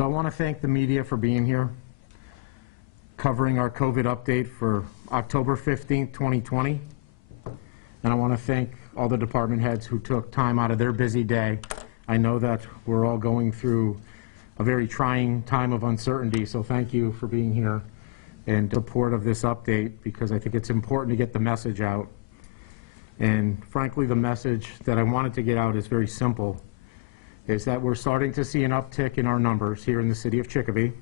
So I want to thank the media for being here, covering our COVID update for October 15th, 2020. And I want to thank all the department heads who took time out of their busy day. I know that we're all going through a very trying time of uncertainty, so thank you for being here and support of this update, because I think it's important to get the message out. And frankly, the message that I wanted to get out is very simple, is that we're starting to see an uptick in our numbers here in the city of Chicopee.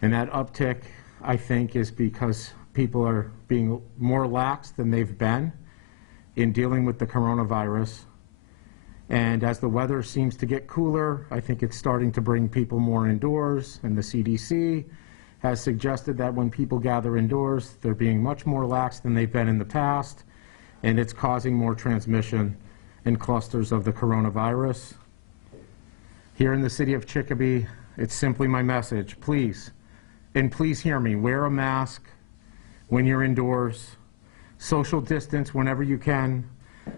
And that uptick, I think, is because people are being more lax than they've been in dealing with the coronavirus. And as the weather seems to get cooler, I think it's starting to bring people more indoors, and the CDC has suggested that when people gather indoors, they're being much more lax than they've been in the past, and it's causing more transmission and clusters of the coronavirus. Here in the city of Chicopee, it's simply my message, please, and please hear me, wear a mask when you're indoors, social distance whenever you can,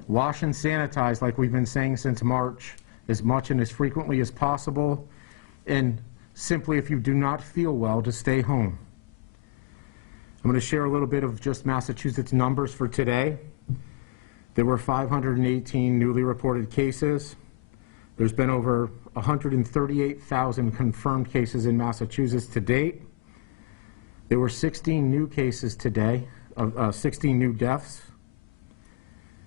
wash and sanitize like we've been saying since March, as much and as frequently as possible, and simply, if you do not feel well, to stay home. I'm going to share a little bit of just Massachusetts numbers for today. There were 518 newly reported cases. There's been over 138,000 confirmed cases in Massachusetts to date. There were 16 new cases today, 16 new deaths.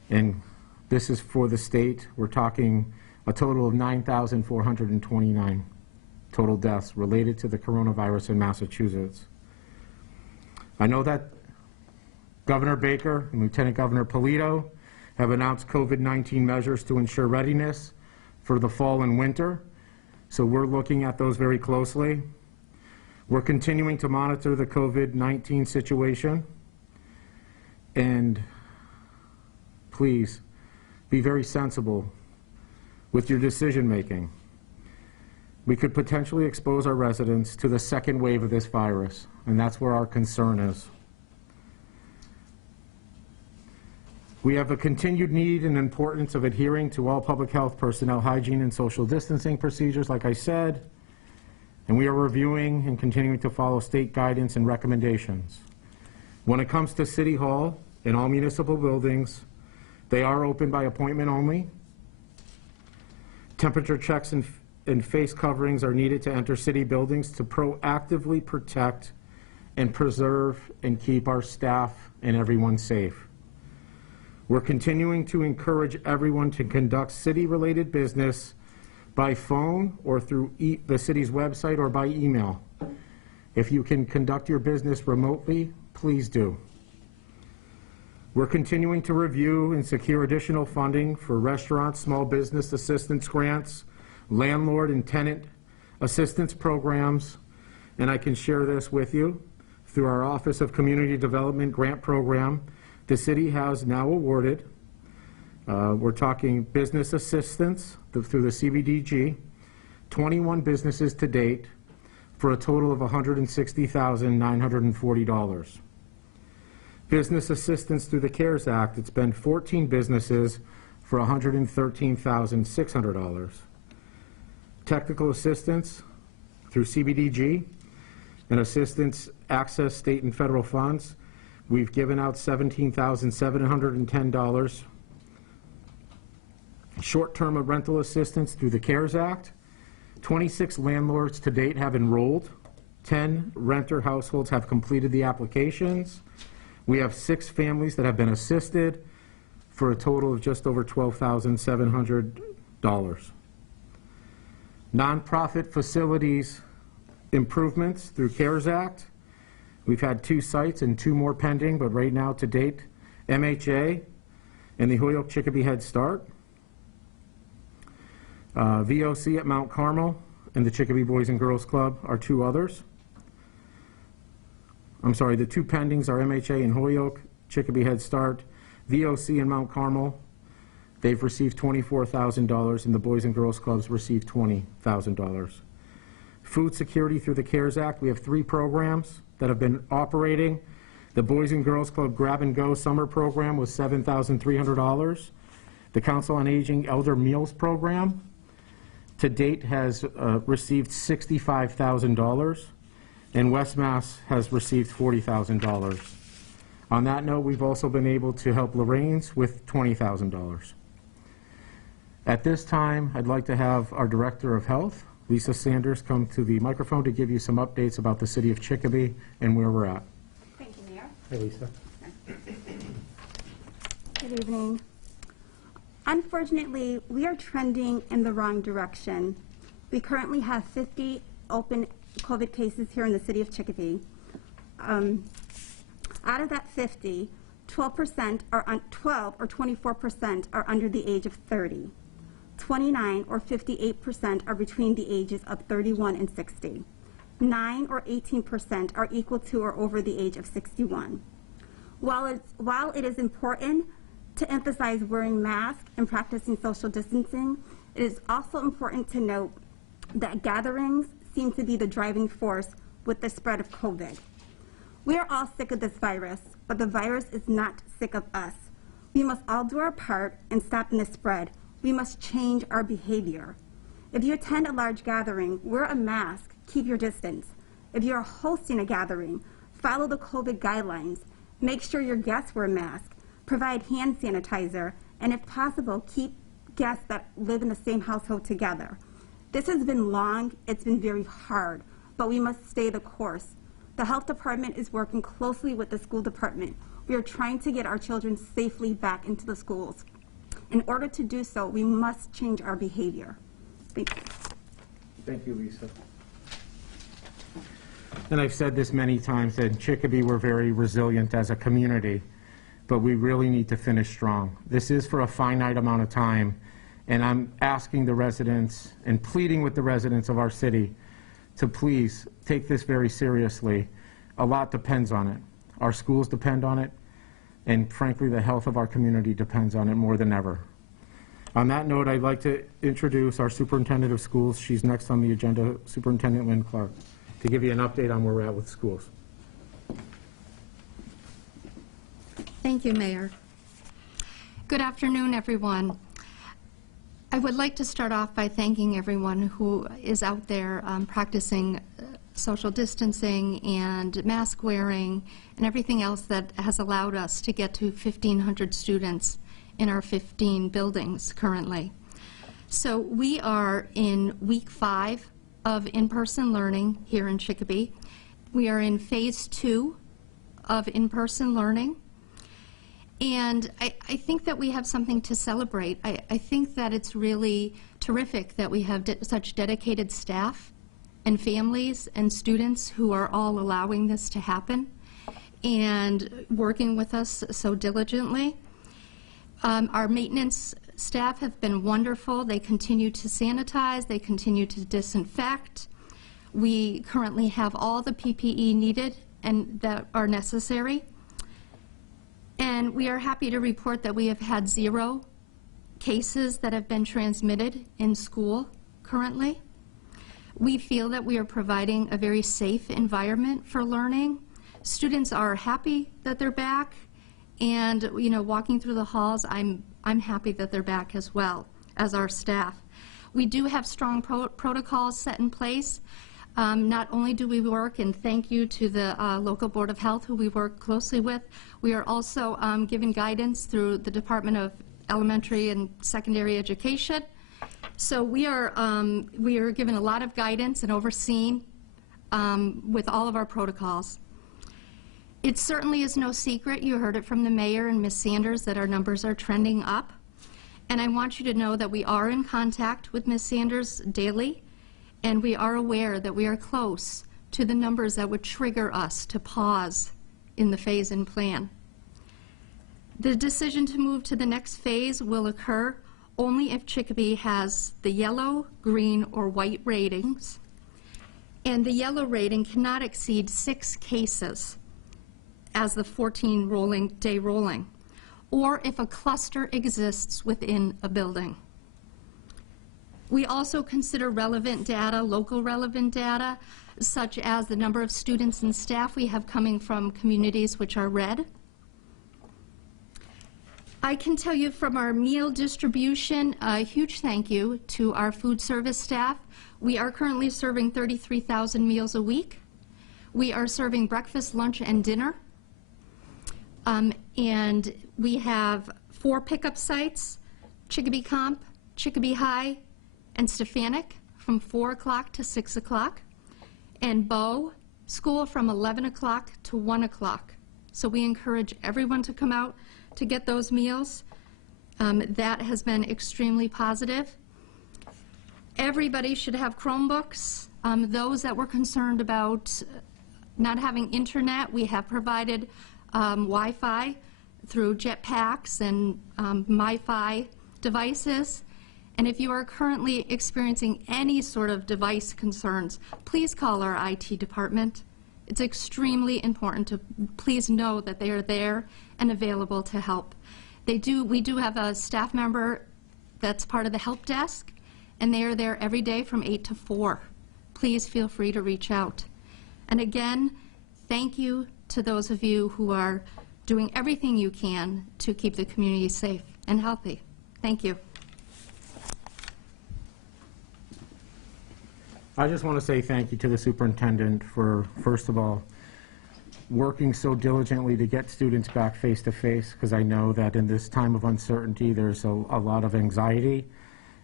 And this is for the state. We're talking a total of 9,429 total deaths related to the coronavirus in Massachusetts. I know that Governor Baker and Lieutenant Governor Polito have announced COVID-19 measures to ensure readiness for the fall and winter, so we're looking at those very closely. We're continuing to monitor the COVID-19 situation, and please be very sensible with your decision making. We could potentially expose our residents to the second wave of this virus, and that's where our concern is. We have a continued need and importance of adhering to all public health personnel hygiene and social distancing procedures, like I said, and we are reviewing and continuing to follow state guidance and recommendations. When it comes to City Hall and all municipal buildings, they are open by appointment only. Temperature checks and face coverings are needed to enter city buildings to proactively protect and preserve and keep our staff and everyone safe. We're continuing to encourage everyone to conduct city-related business by phone or through the city's website or by email. If you can conduct your business remotely, please do. We're continuing to review and secure additional funding for restaurants, small business assistance grants, landlord and tenant assistance programs, and I can share this with you. Through our Office of Community Development grant program, the city has now awarded, we're talking business assistance through the CBDG, 21 businesses to date for a total of $160,940. Business assistance through the CARES Act, it's been 14 businesses for $113,600. Technical assistance through CBDG and assistance access state and federal funds. We've given out $17,710. Short-term rental assistance through the CARES Act. 26 landlords to date have enrolled. 10 renter households have completed the applications. We have 6 families that have been assisted for a total of just over $12,700. Nonprofit facilities improvements through CARES Act. We've had 2 sites and 2 more pending, but right now to date, MHA and the Holyoke Chicopee Head Start. VOC at Mount Carmel and the Chicopee Boys and Girls Club are 2 others. I'm sorry, the 2 pendings are MHA in Holyoke, Chicopee Head Start, VOC in Mount Carmel. They've received $24,000 and the Boys and Girls Clubs received $20,000. Food security through the CARES Act, we have 3 programs that have been operating. The Boys and Girls Club Grab and Go summer program was $7,300. The Council on Aging Elder Meals Program to date has received $65,000, and West Mass has received $40,000. On that note, we've also been able to help Lorraine's with $20,000. At this time, I'd like to have our Director of Health, Lisa Sanders, come to the microphone to give you some updates about the city of Chicopee and where we're at. Thank you, Mayor. Hey, Lisa. Good evening. Unfortunately, we are trending in the wrong direction. We currently have 50 open COVID cases here in the city of Chicopee. Out of that 50, 12% are 12 or 24% are under the age of 30. 29 or 58% are between the ages of 31 and 60. 9 or 18% are equal to or over the age of 61. While it is important to emphasize wearing masks and practicing social distancing, it is also important to note that gatherings seem to be the driving force with the spread of COVID. We are all sick of this virus, but the virus is not sick of us. We must all do our part in stopping the spread. We must change our behavior. If you attend a large gathering, wear a mask, keep your distance. If you are hosting a gathering, follow the COVID guidelines. Make sure your guests wear a mask. Provide hand sanitizer, and if possible, keep guests that live in the same household together. This has been long, it's been very hard, but we must stay the course. The health department is working closely with the school department. We are trying to get our children safely back into the schools. In order to do so, we must change our behavior. Thank you. Thank you, Lisa. And I've said this many times, that in Chicopee we're very resilient as a community, but we really need to finish strong. This is for a finite amount of time, and I'm asking the residents and pleading with the residents of our city to please take this very seriously. A lot depends on it. Our schools depend on it, and frankly, the health of our community depends on it more than ever. On that note, I'd like to introduce our Superintendent of Schools. She's next on the agenda, Superintendent Lynn Clark, to give you an update on where we're at with schools. Thank you, Mayor. Good afternoon, everyone. I would like to start off by thanking everyone who is out there practicing social distancing and mask wearing and everything else that has allowed us to get to 1,500 students in our 15 buildings currently. So we are in week 5 of in-person learning here in Chicopee. We are in phase 2 of in-person learning. And I think that we have something to celebrate. I think that it's really terrific that we have such dedicated staff and families and students who are all allowing this to happen and working with us so diligently. Our maintenance staff have been wonderful. They continue to sanitize, they continue to disinfect. We currently have all the PPE needed and that are necessary. And we are happy to report that we have had 0 cases that have been transmitted in school currently. We feel that we are providing a very safe environment for learning. Students are happy that they're back, and walking through the halls, I'm happy that they're back as well as our staff. We do have strong protocols set in place. Not only do we work, and thank you to the local Board of Health who we work closely with, we are also given guidance through the Department of Elementary and Secondary Education. So we are given a lot of guidance and overseen with all of our protocols. It certainly is no secret, you heard it from the Mayor and Ms. Sanders, that our numbers are trending up. And I want you to know that we are in contact with Ms. Sanders daily, and we are aware that we are close to the numbers that would trigger us to pause in the phase-in plan. The decision to move to the next phase will occur only if Chicopee has the yellow, green, or white ratings, and the yellow rating cannot exceed 6 cases as the 14-day rolling, or if a cluster exists within a building. We also consider relevant data, local relevant data, such as the number of students and staff we have coming from communities which are red. I can tell you from our meal distribution, a huge thank you to our food service staff. We are currently serving 33,000 meals a week. We are serving breakfast, lunch, and dinner. And we have 4 pickup sites, Chicopee Comp, Chicopee High, and Stefanik from 4 o'clock to 6 o'clock, and Vieau School from 11 o'clock to 1 o'clock. So we encourage everyone to come out to get those meals. That has been extremely positive. Everybody should have Chromebooks. Those that were concerned about not having internet, we have provided Wi-Fi through jetpacks and MiFi devices. And if you are currently experiencing any sort of device concerns, please call our IT department. It's extremely important to please know that they are there and available to help. We do have a staff member that's part of the help desk, and they are there every day from 8 to 4. Please feel free to reach out. And again, thank you to those of you who are doing everything you can to keep the community safe and healthy. Thank you. I just want to say thank you to the superintendent for, first of all, working so diligently to get students back face-to-face, because I know that in this time of uncertainty, there's a lot of anxiety,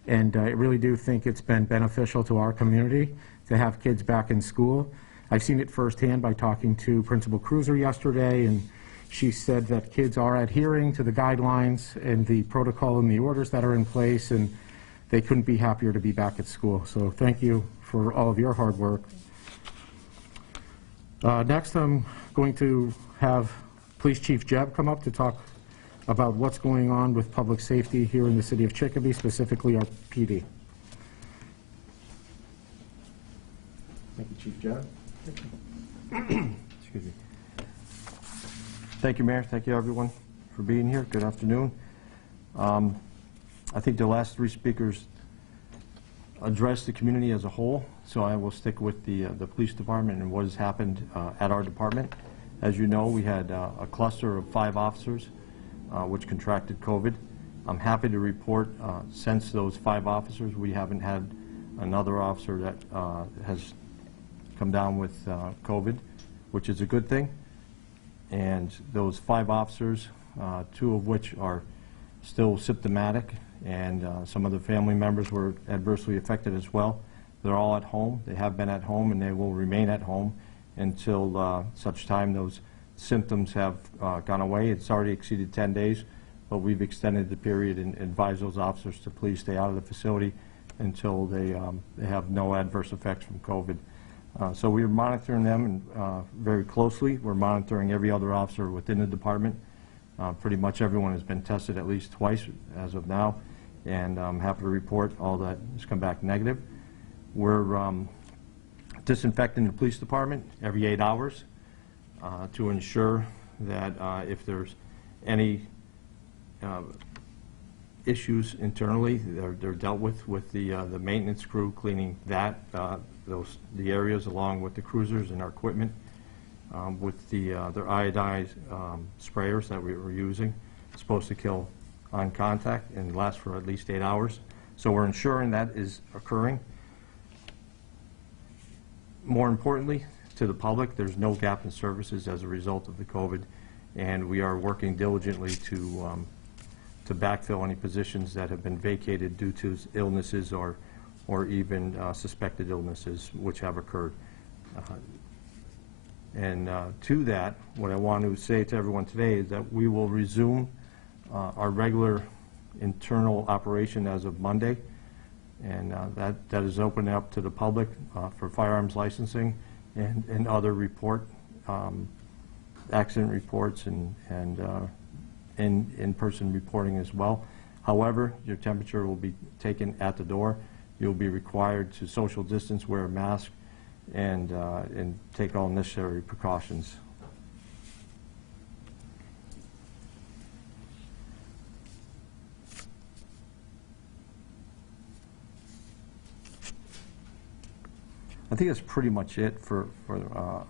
and I really do think it's been beneficial to our community to have kids back in school. I've seen it firsthand by talking to Principal Cruiser yesterday, and she said that kids are adhering to the guidelines and the protocol and the orders that are in place, and they couldn't be happier to be back at school. So thank you for all of your hard work. Next, I'm going to have Police Chief Jeb come up to talk about what's going on with public safety here in the city of Chicopee, specifically our PD. Thank you, Chief Jeb. Excuse me. Thank you, Mayor. Thank you, everyone, for being here. Good afternoon. I think the last 3 speakers addressed the community as a whole, so I will stick with the police department and what has happened at our department. As you know, we had a cluster of 5 officers which contracted COVID. I'm happy to report since those 5 officers, we haven't had another officer that has come down with COVID, which is a good thing. And those 5 officers, 2 of which are still symptomatic, and some of the family members were adversely affected as well. They're all at home. They have been at home, and they will remain at home until such time those symptoms have gone away. It's already exceeded 10 days, but we've extended the period and advised those officers to please stay out of the facility until they have no adverse effects from COVID. So we're monitoring them very closely. We're monitoring every other officer within the department. Pretty much everyone has been tested at least twice as of now, and I'm happy to report all that has come back negative. We're disinfecting the police department every 8 hours to ensure that if there's any issues internally, they're dealt with the maintenance crew cleaning that the areas along with the cruisers and our equipment. With their iodized sprayers that we were using. It's supposed to kill on contact and last for at least 8 hours. So we're ensuring that is occurring. More importantly, to the public, there's no gap in services as a result of the COVID, and we are working diligently to backfill any positions that have been vacated due to illnesses or even suspected illnesses which have occurred. And to that, what I want to say to everyone today is that we will resume our regular internal operation as of Monday, and that is open up to the public for firearms licensing and other accident reports and in-person reporting as well. However, your temperature will be taken at the door. You'll be required to social distance, wear a mask, and take all necessary precautions. I think that's pretty much it for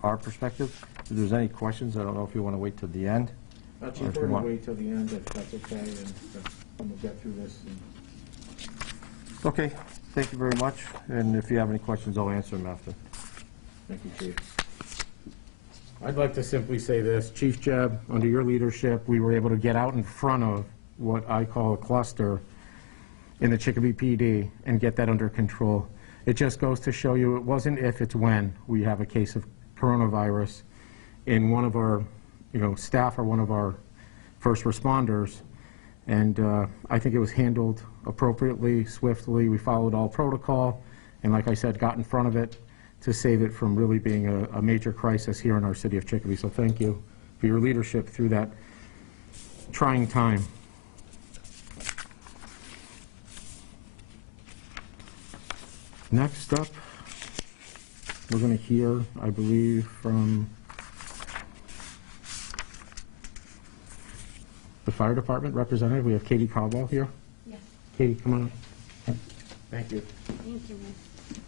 our perspective. If there's any questions, I don't know if you want to wait till the end. Actually, if you we're going want. to wait till the end, if that's okay, and we'll get through this. Okay, thank you very much, and if you have any questions, I'll answer them after. Thank you, Chief. I'd like to simply say this, Chief Jeb, under your leadership, we were able to get out in front of what I call a cluster in the Chicopee PD and get that under control. It just goes to show you it wasn't if, it's when we have a case of coronavirus in one of our, staff or one of our first responders. And I think it was handled appropriately, swiftly. We followed all protocol, and like I said, got in front of it to save it from really being a major crisis here in our city of Chicopee. So thank you for your leadership through that trying time. Next up, we're going to hear, I believe, from the fire department representative. We have Katie Caldwell here. Yes. Katie, come on up. Thank you. Thank you, Ms.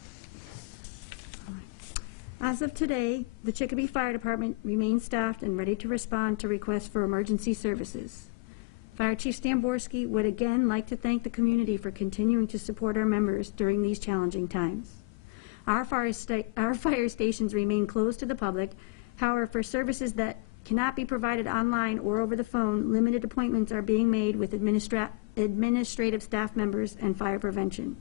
As of today, the Chicopee Fire Department remains staffed and ready to respond to requests for emergency services. Fire Chief Stamborski would again like to thank the community for continuing to support our members during these challenging times. Our fire stations remain closed to the public. However, for services that cannot be provided online or over the phone, limited appointments are being made with administrative staff members and fire prevention.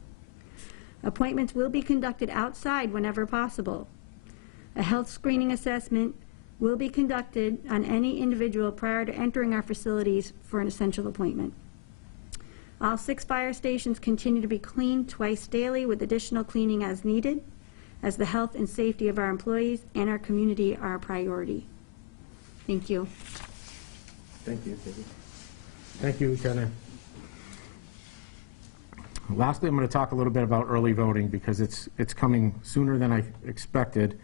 Appointments will be conducted outside whenever possible. A health screening assessment will be conducted on any individual prior to entering our facilities for an essential appointment. All 6 fire stations continue to be cleaned twice daily with additional cleaning as needed, as the health and safety of our employees and our community are a priority. Thank you. Thank you, Katie. Thank you, Lieutenant. Lastly, I'm going to talk a little bit about early voting because it's coming sooner than I expected.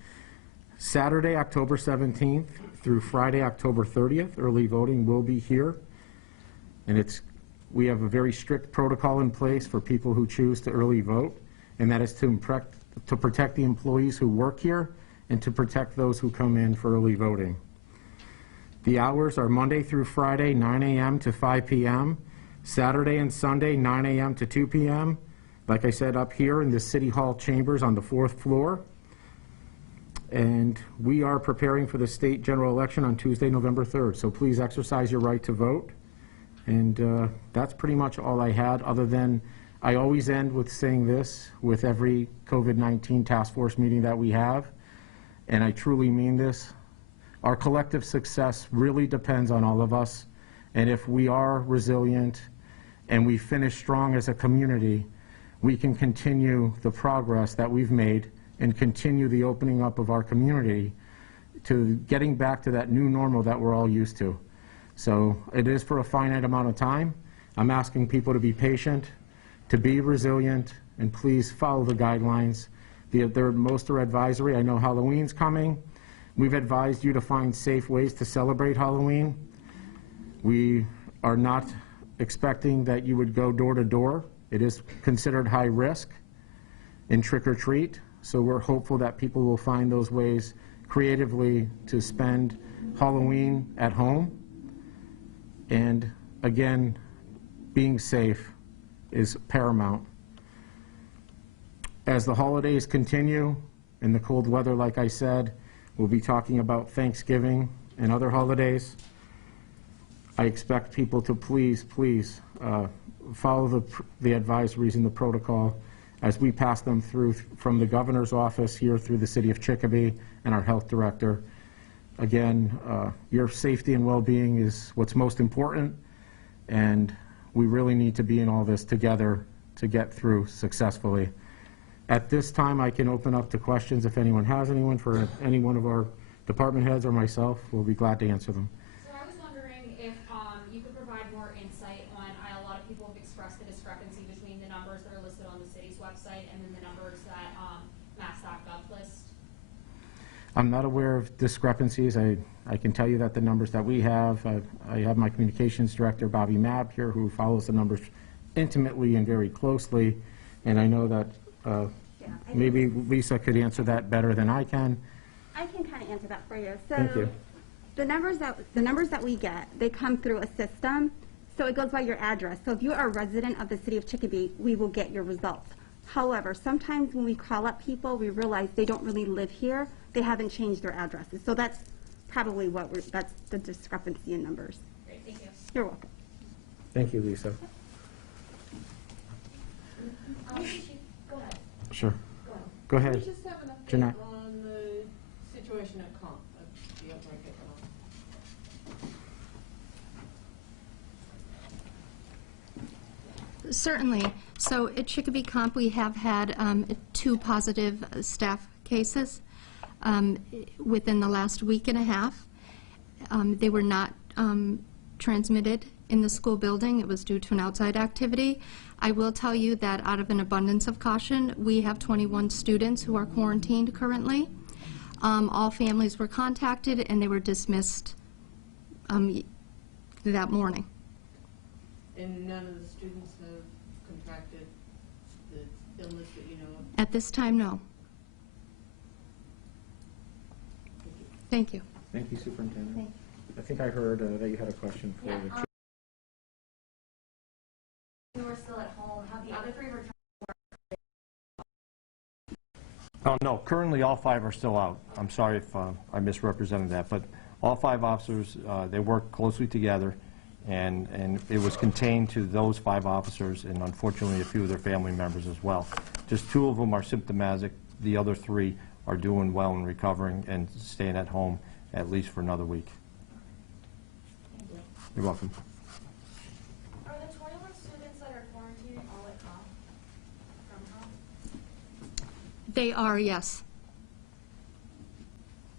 Saturday, October 17th through Friday, October 30th, early voting will be here. And we have a very strict protocol in place for people who choose to early vote, and that is to protect the employees who work here and to protect those who come in for early voting. The hours are Monday through Friday, 9 a.m. to 5 p.m., Saturday and Sunday, 9 a.m. to 2 p.m., like I said, up here in the City Hall chambers on the 4th floor. And we are preparing for the state general election on Tuesday, November 3rd. So please exercise your right to vote. And that's pretty much all I had, other than I always end with saying this with every COVID-19 task force meeting that we have. And I truly mean this. Our collective success really depends on all of us. And if we are resilient and we finish strong as a community, we can continue the progress that we've made and continue the opening up of our community to getting back to that new normal that we're all used to. So it is for a finite amount of time. I'm asking people to be patient, to be resilient, and please follow the guidelines. Most are advisory. I know Halloween's coming. We've advised you to find safe ways to celebrate Halloween. We are not expecting that you would go door to door. It is considered high risk in trick or treat. So we're hopeful that people will find those ways creatively to spend Halloween at home. And again, being safe is paramount. As the holidays continue and the cold weather, like I said, we'll be talking about Thanksgiving and other holidays. I expect people to please follow the advisories and the protocol as we pass them through from the governor's office here through the city of Chicopee and our health director. Again, your safety and well-being is what's most important, and we really need to be in all this together to get through successfully. At this time, I can open up to questions if anyone has anyone for any one of our department heads or myself. We'll be glad to answer them. So I was wondering if you could provide more insight on, a lot of people have expressed the discrepancy between the numbers that are listed on the city's website and then the numbers that mass.gov lists. I'm not aware of discrepancies. I can tell you that the numbers that we have, I have my communications director, Bobby Mabb, here, who follows the numbers intimately and very closely, and I know that maybe Lisa could answer that better than I can. I can kind of answer that for you. So Thank you. The numbers that we get, they come through a system, so it goes by your address. So if you are a resident of the city of Chicopee, we will get your results. However, sometimes when we call up people, we realize they don't really live here. They haven't changed their addresses. So that's probably that's the discrepancy in numbers. Great, thank you. You're welcome. Thank you, Lisa. Go ahead. Sure. Go ahead. Go ahead. We just have an update Jeanette. on the situation at Comp, the outbreak at Comp. Certainly. So at Chicopee Comp, we have had 2 positive staff cases within the last week and a half. They were not transmitted in the school building. It was due to an outside activity. I will tell you that out of an abundance of caution, we have 21 students who are quarantined currently. All families were contacted and they were dismissed that morning. And none of the students have contracted the illness that you know of? At this time, no. Thank you. Thank you, Superintendent. I think I heard that you had a question for the chief. Who are still at home, have the other 3 returned? Oh, no, currently all 5 are still out. I'm sorry if I misrepresented that, but all 5 officers, they work closely together, and it was contained to those 5 officers and unfortunately a few of their family members as well. Just 2 of them are symptomatic. The other 3 are doing well and recovering and staying at home at least for another week. Thank you. You're welcome. Are the 21 students that are quarantined all at Comp? From Comp? They are, yes.